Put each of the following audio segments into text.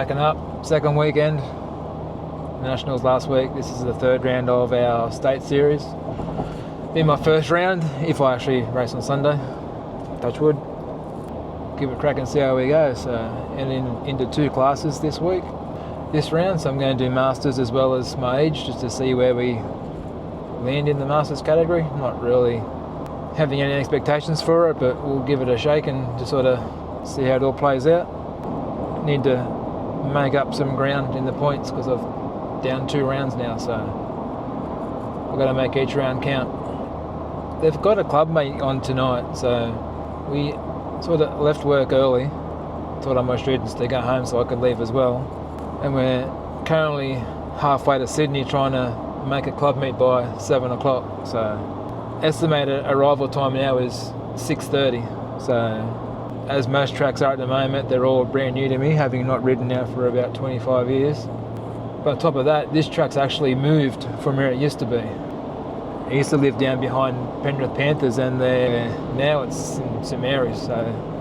backing up, second weekend. Nationals last week. This is the third round of our State Series. Be my first round if I actually race on Sunday. Touch wood. Give it a crack and see how we go. So, and into 2 classes this week, this round. So I'm going to do Masters as well as my age, just to see where we land in the Masters category. Not really having any expectations for it, but we'll give it a shake and just sort of see how it all plays out. Need to make up some ground in the points because I've down 2 rounds now, so I've got to make each round count. They've got a club mate on tonight, so we sort of left work early. Told all my students to go home so I could leave as well. And we're currently halfway to Sydney trying to make a club meet by 7 o'clock. So estimated arrival time now is 6:30. So as most tracks are at the moment, they're all brand new to me, having not ridden now for about 25 years. But on top of that, this track's actually moved from where it used to be. I used to live down behind Penrith Panthers, and now it's in St Mary's, so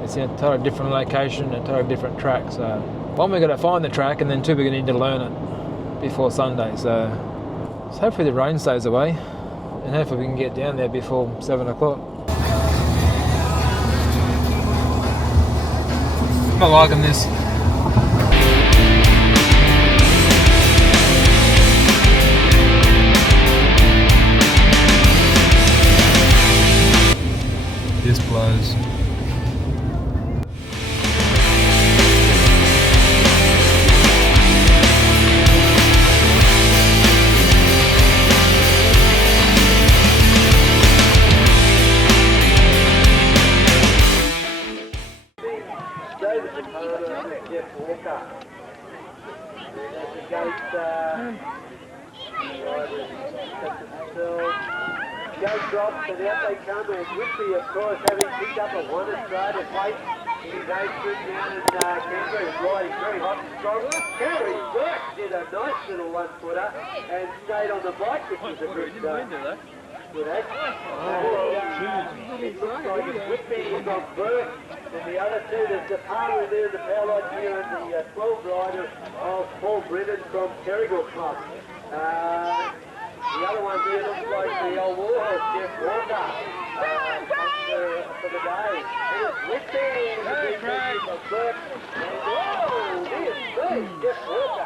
it's in a totally different location and a totally different track. So one, we've got to find the track, and then 2, we're going to need to learn it before Sunday. So hopefully the rain stays away, and hopefully we can get down there before 7 o'clock. I'm not liking this. This blows. Joe drops and out they come, and Whitby, of course, having picked up a 1 Australia place in his age group down in Canberra, is riding very hot and strong. Gary Burke did a nice little 1-footer and stayed on the bike, which was a good act. It looks like it's Whitby, you've got Burke, and the other 2, there's the partner in there, the Powerline here, and the 12 rider of Paul Brennan from Terrigal Club. The other one there looks like the old warhorse, Jeff Walker, for the day. Here's Whitby, the big man of Burke, and there's Jeff Walker.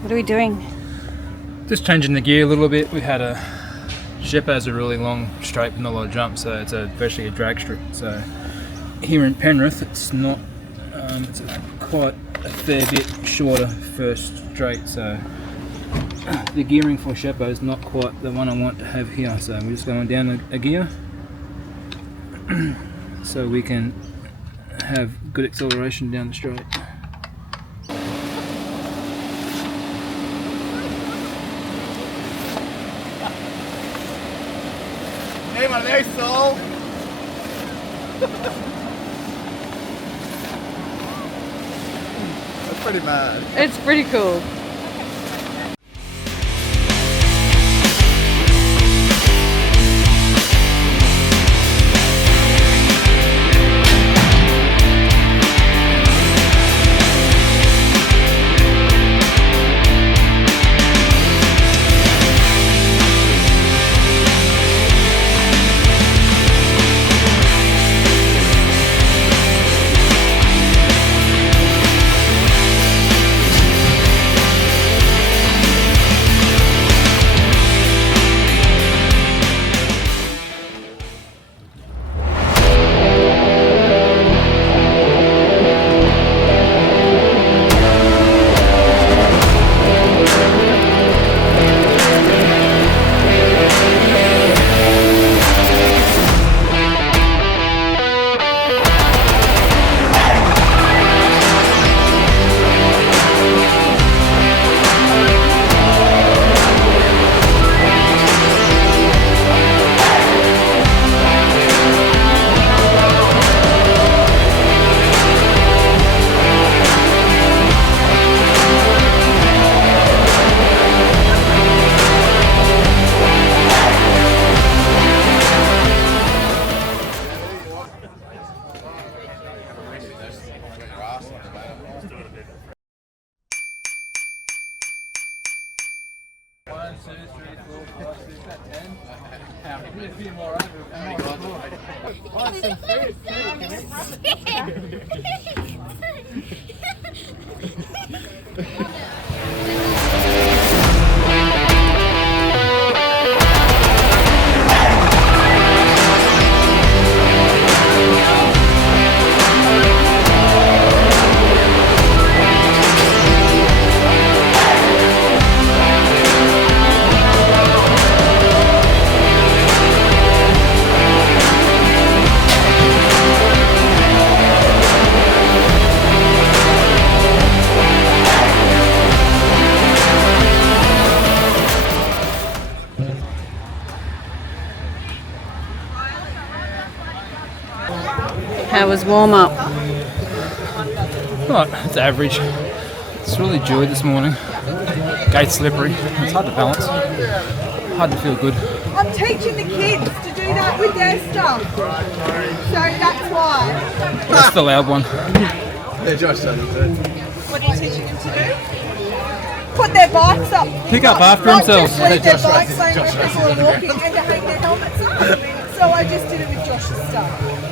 What are we doing? Just changing the gear a little bit. We had Shep has a really long straight with not a lot of jumps, so it's virtually a drag strip. So here in Penrith, it's not. It's quite a fair bit shorter first straight. So the gearing for Shepo is not quite the one I want to have here. So we're just going down a gear so we can have good acceleration down the straight. Hey, my legs, Saul. That's pretty mad. It's pretty cool. How was warm-up? Oh, it's average. It's really dewy this morning. Gate's slippery. It's hard to balance. Hard to feel good. I'm teaching the kids to do that with their stuff. So that's why. That's the loud one. Yeah, Josh does it. What are you teaching them to do? Put their bikes up. Pick up after Not themselves. just leave their bikes laying where people are walking and to hang their helmets up. So I just did it with Josh's stuff.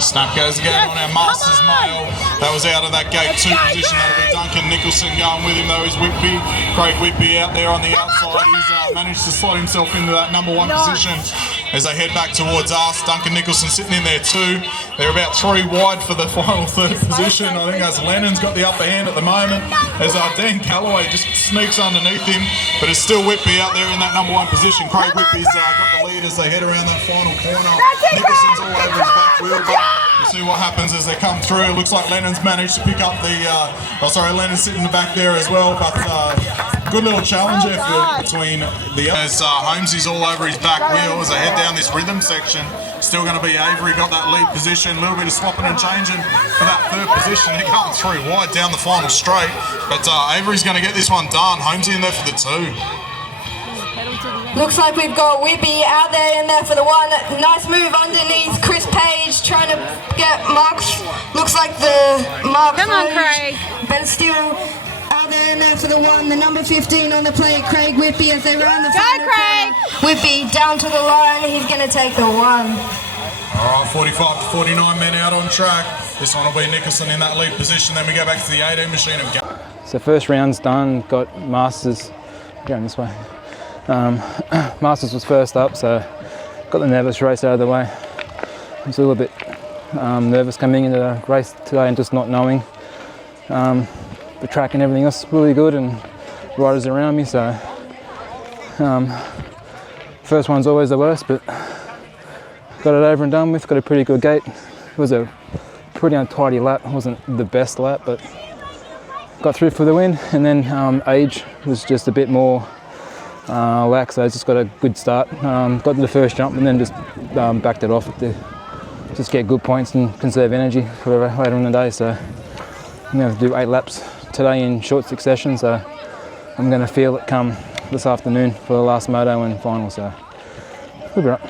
Snap goes again on our Masters Mail. That was out of that gate 2 position. That'll be Duncan Nicholson going with him though. Is Whitby. Craig Whitby out there on the outside. He's managed to slot himself into that number 1 position as they head back towards us. Duncan Nicholson sitting in there too. They're about 3 wide for the final 3rd position. I think as Lennon's got the upper hand at the moment as Dan Calloway just sneaks underneath him. But it's still Whitby out there in that number 1 position. Craig Whitby's got the lead as they head around that final corner. Nicholson's all over his back wheel, but we'll see what happens as they come through. It looks like Lennon's managed to pick up the, Lennon's sitting in the back there as well, but good little challenge effort between the as Holmesy's all over his back wheel as they head down this rhythm section. Still going to be Avery, got that lead position, a little bit of swapping and changing for that 3rd position. They're going 3 wide down the final straight, but Avery's going to get this one done. Holmesy in there for the 2. Looks like we've got Whippy out there in there for the 1. Nice move underneath Chris Page, trying to get Marks. Looks like the Marks. Come on, Craig. But still out there in there for the 1. The number 15 on the plate, Craig Whippy, as they round the final Craig! corner. Whippy down to the line. He's going to take the 1. All right, 45 to 49 men out on track. This one will be Nicholson in that lead position. Then we go back to the 18 machine of So first round's done. Got Masters going this way. Masters was first up, so got the nervous race out of the way. I was a little bit nervous coming into the race today and just not knowing the track and everything else really good and riders around me, so first one's always the worst, but got it over and done with. Got a pretty good gate. It was a pretty untidy lap. It wasn't the best lap, but got through for the win. And then age was just a bit more lax, so I just got a good start. Got to the first jump and then just backed it off to just get good points and conserve energy for later in the day. So I'm going to do 8 laps today in short succession, so I'm going to feel it come this afternoon for the last moto and final, so we'll be right.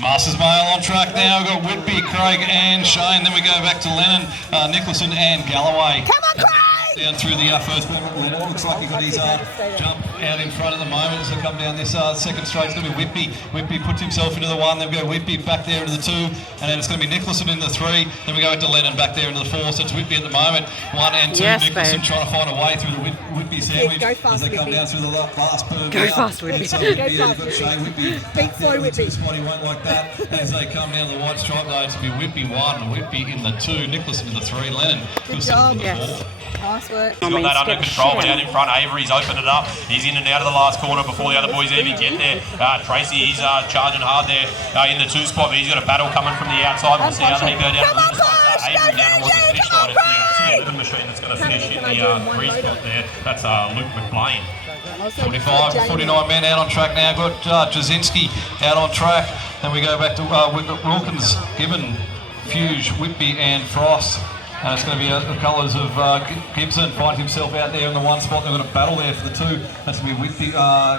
Masters Mail on track now. We've got Whitby, Craig and Shane. Then we go back to Lennon, Nicholson and Galloway. Come on, Craig! Down through the first moment. Lennon looks like he got his jump out in front at the moment as they come down this second straight. It's going to be Whitby. Whitby puts himself into the 1. Then we go Whitby back there into the 2. And then it's going to be Nicholson in the 3. Then we go into Lennon back there into the 4. So it's Whitby at the moment. 1 and 2. Yes, Nicholson babe. trying to find a way through the Whitby sandwich go fast, as they come Whitby. down through the last curve. Go fast, Whitby. So Go Whitby, fast, you've got Shane Whitby. Beat slow, Whitby. Spot, he won't like that. As they come down the white stripe though, to be Whitby 1, Whitby in the 2, Nicholson in the 3, Lennon. Good job. In the Yes. 4. Nice work. He's got that under control, but out in front, Avery's opened it up. He's in and out of the last corner before the other boys even get there. Tracy, he's charging hard there in the 2 spot, but he's got a battle coming from the outside. We'll see how they go down to the spot. Avery down towards the finish line. It's the 11 machine that's going to finish in the 3 spot there. That's Luke McLean. 45, 49 men out on track now. Got Jasinski out on track. Then we go back to Wilkins, Gibbon, Fuge, Whitby and Frost. And it's going to be the colours of Gibson finds himself out there in the 1 spot. They've got a battle there for the 2. That's going to be Whitby.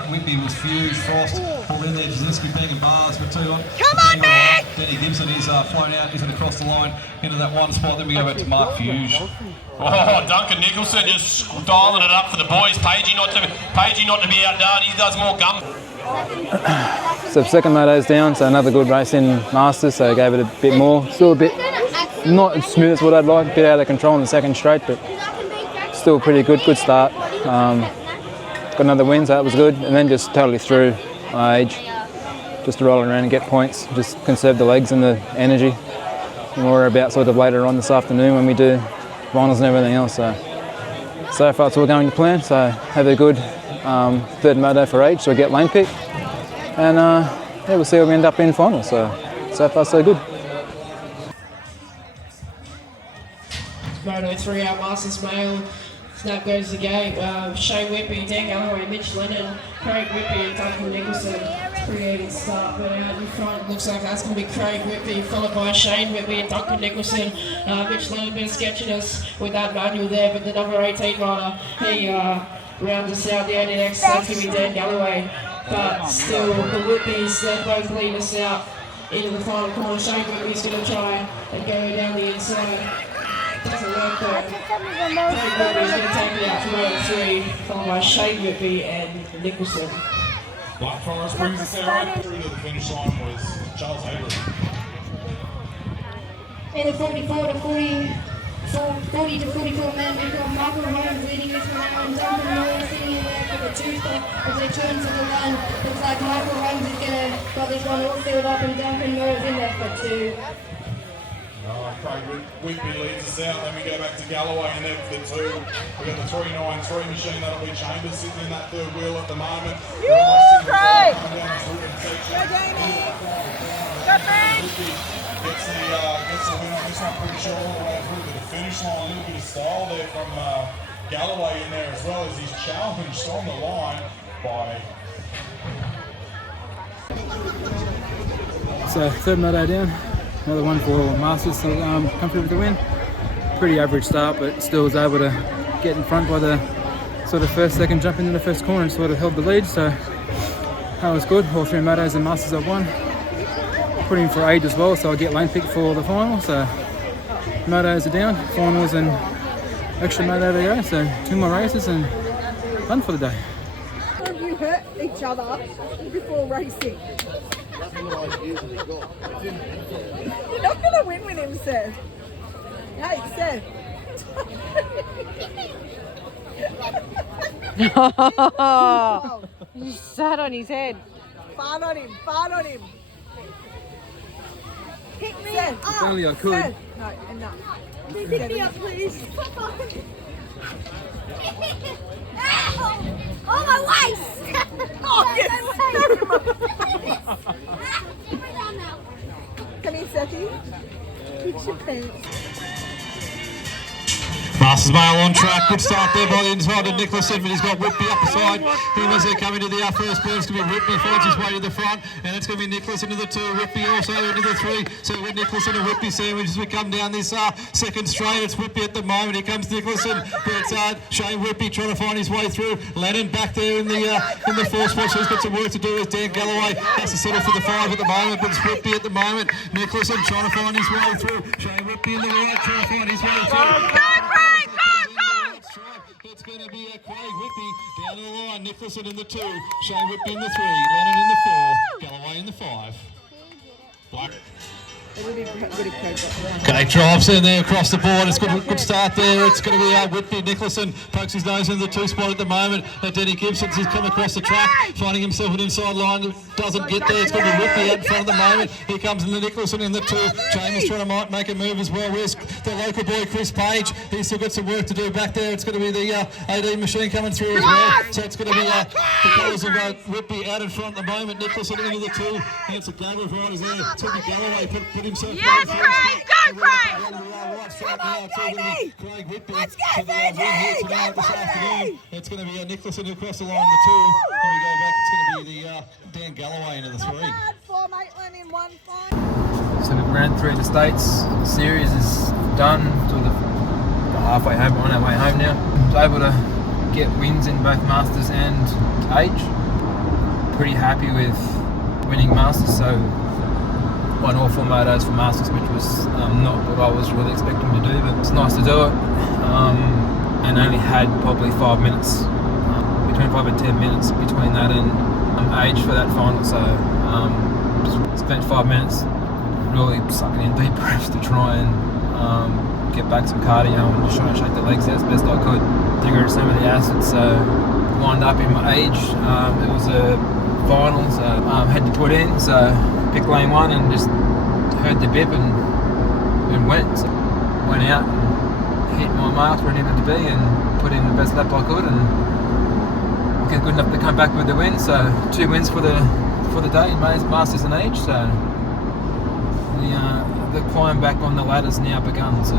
Whitby was Fuge, Frost, all in there. Jasinski banging bars for 2 on. Come on, man! Denny Gibson is flown out. He's going to cross the line into that 1 spot. Then we go back to Mark Fuge. Oh, Duncan Nicholson just dialing it up for the boys. Pagey not to be outdone. He does more gum. So second moto's down, so another good race in Masters, so I gave it a bit more. Still a bit not as smooth as what I'd like, a bit out of control in the second straight, but still pretty good start. Got another win, so that was good, and then just totally threw my age, just to roll around and get points, just conserve the legs and the energy. More about sort of later on this afternoon when we do finals and everything else. So far it's all going to plan, so have a good third moto for age, so I get lane pick, and yeah, we'll see where we end up in finals. So far so good. Moto 3 out Masters Male. Snap goes the gate. Shane Whitby, Dan Galloway, Mitch Lennon, Craig Whitby and Duncan Nicholson. It's a pretty even start, but out in front looks like that's going to be Craig Whitby, followed by Shane Whitby and Duncan Nicholson. Mitch Lennon been sketching us with that manual there, but the number 18 rider, he rounds us out the 18X. That's going to be Dan Galloway, but still the Whitbys, they both lead us out into the final corner. Shane Whitby's going to try and go down the inside. Doesn't work though. Craig Whitby's going to take it out to row 3, followed by Shane Whitby and Nicholson. Black Forest brings us out through to the finish line was Charles Avery. In the 44 to 44 men, we've got Michael Holmes leading this one out and Duncan Miller sitting in there for the 2 spot as they turn to the run. Looks like Michael Holmes is going to got this one all filled up and Duncan Miller's in there for 2. Craig Whitby leads us out, then we go back to Galloway and then for the 2. We've got the 393 machine, that'll be Chambers sitting in that third wheel at the moment. Craig! Gets the win on this one, pretty sure all the way through to the finish line. A little bit of style there from Galloway in there as well as he's challenged on the line by... So third moto down. Another one for Masters to come through with the win. Pretty average start, but still was able to get in front by the sort of second jump into the first corner and sort of held the lead. So that was good. All 3 motos and Masters I've won. Put in for age as well, so I'll get lane pick for the final. So motos are down, finals and extra moto to go. So 2 more races and done for the day. Have you hurt each other before racing? You're not going to win with him, Seth. Hey, Seth. You sat on his head. Fart on him. Pick me up. If only I could. Seth. No, enough. Pick me up, please. Oh, my waist! Oh, yes. Come here, Sethy. Fix your pants. Masters Male on track, good start there by the inside of Nicholson, but he's got Whitby up the side. He was there coming to the first burst to be Whitby, finds his way to the front, and it's going to be Nicholson to the 2, Whitby also into the 3. So with Nicholson and Whitby sandwich as we come down this second straight. It's Whitby at the moment, here comes Nicholson, but it's Shane Whitby trying to find his way through. Lennon back there in the 4 spot, so he's got some work to do with Dan Galloway. Has to settle for the 5 at the moment, but it's Whitby at the moment. Nicholson trying to find his way through. Shane Whitby in the right, trying to find his way through. It's going to be Craig Whitby down to the line. Nicholson in the 2, Shane Whitby in the 3, Lennon in the 4, Galloway in the 5. Black. It'll be good if Craig got around. Okay, drives in there across the board. It's got a good start there. It's going to be Whitby. Nicholson pokes his nose into the 2 spot at the moment. Denny Gibson's he's come across the track, finding himself an inside line. Doesn't get there. It's going to be Whitby out in front at the moment. Here comes the Nicholson in the 2. James trying to make a move as well. Where's the local boy Chris Page? He's still got some work to do back there. It's going to be the AD machine coming through as well. So it's going to be the colours of Whitby out in front at the moment. Nicholson into the 2. And it's a Galloway riders there. Toby Galloway put himself down. Craig! Go, Craig! Come on, baby! Craig Whitby. Let's go, baby! Go, buddy! It's going to be Nicholson who across the line in the 2. Then we go back. It's going to be the Dan Galloway into the 3. For Maitland in 1-5. So we ran through the States series is done to the halfway home, on our way home now. I was able to get wins in both Masters and Age. Pretty happy with winning Masters, so won all 4 motos for Masters, which was not what I was really expecting to do, but it's nice to do it. And only had probably 5 minutes, between 5 and 10 minutes between that and Age for that final, so spent 5 minutes really sucking in deep breaths to try and get back some cardio and just try and shake the legs out as best I could to get some of the acid. So lined up in my Age, it was a final, so had to put in, so picked lane 1 and just heard the bip and went. So went out and hit my marks where I needed to be and put in the best lap I could and get good enough to come back with the win. So 2 wins for the day in Masters and Age. So the climb back on the ladder's now begun. So